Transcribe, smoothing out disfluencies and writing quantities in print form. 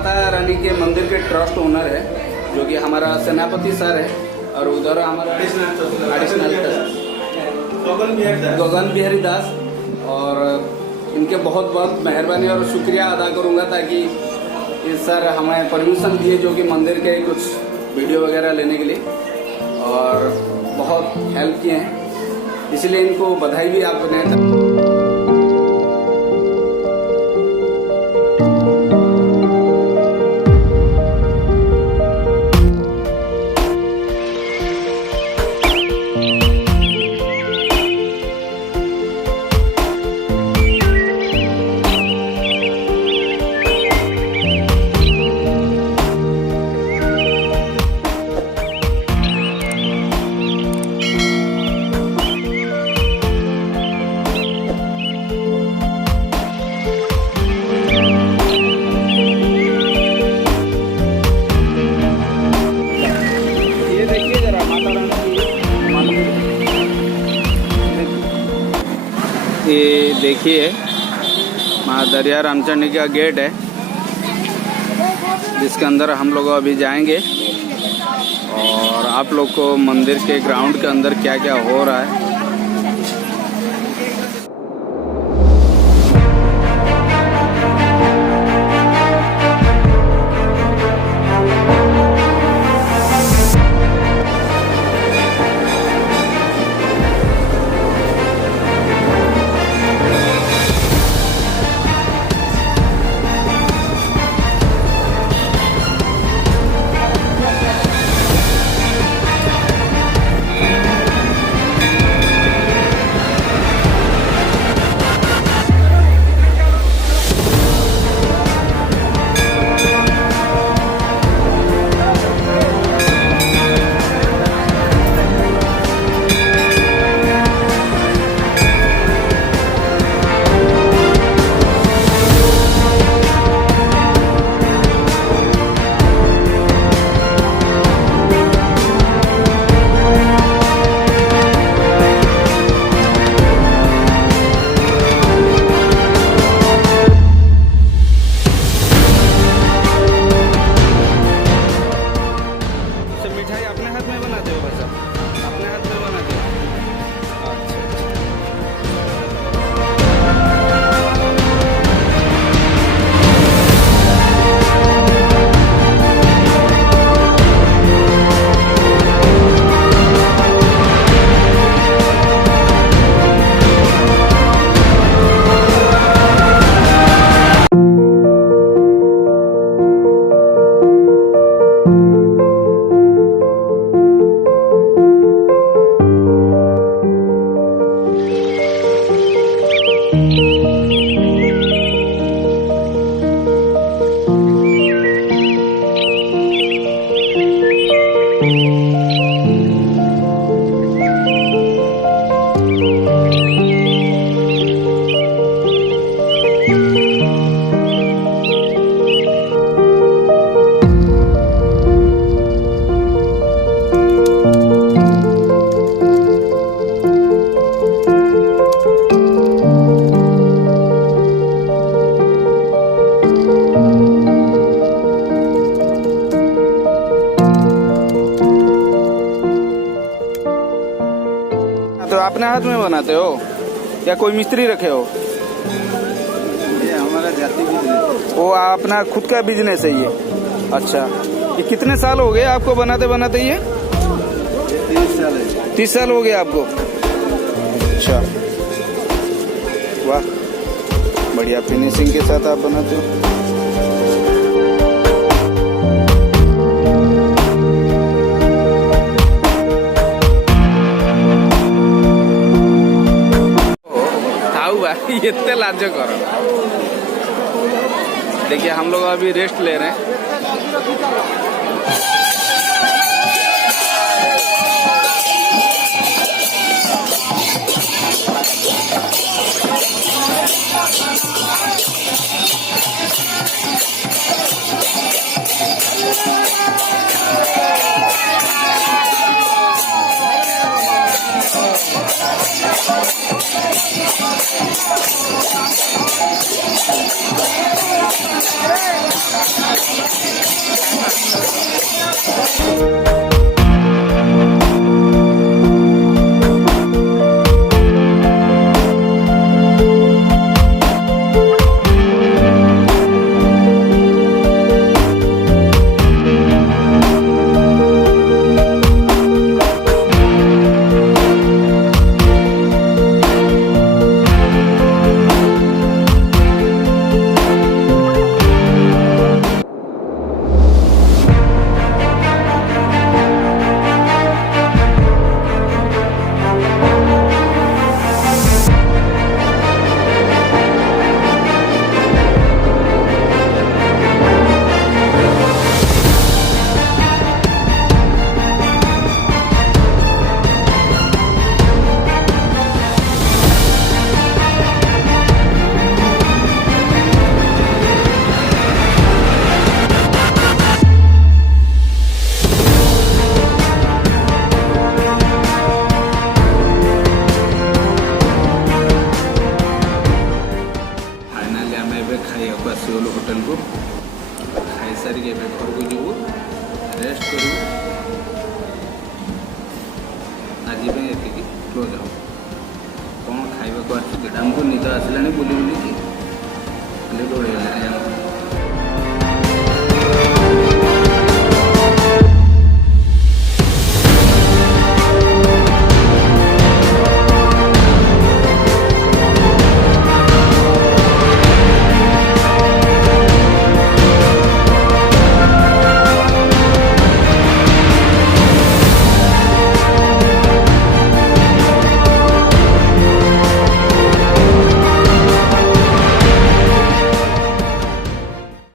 माता रानी के मंदिर के ट्रस्ट ओनर है, जो कि हमारा सेनापति सर है, और उधर हमारा एडिशनल गगन बिहारी दास। और इनके बहुत बहुत मेहरबानी और शुक्रिया अदा करूंगा, ताकि ये सर हमें परमिशन दिए जो कि मंदिर के कुछ वीडियो वगैरह लेने के लिए, और बहुत हेल्प किए हैं, इसलिए इनको बधाई भी आपने। ये देखिए माँ दरिया रामचंडी का गेट है, जिसके अंदर हम लोग अभी जाएंगे और आप लोग को मंदिर के ग्राउंड के अंदर क्या क्या हो रहा है। तो अपने हाथ में बनाते हो या कोई मिस्त्री रखे हो? ये हमारा जाति बिजनेस। वो अपना खुद का बिजनेस है ये? अच्छा, ये कितने साल हो गए आपको बनाते बनाते? ये 30 साल है। 30 साल हो गए आपको? अच्छा, वाह, बढ़िया फिनिशिंग के साथ आप बनाते हो। इतने लाजो करो। देखिए हम लोग अभी रेस्ट ले रहे हैं। को खाई सारिक घर को जीवु रेस्ट करू आज ये क्लोज हो कौन खाइबा को आमको निद आसला बुली बुली खाली डोल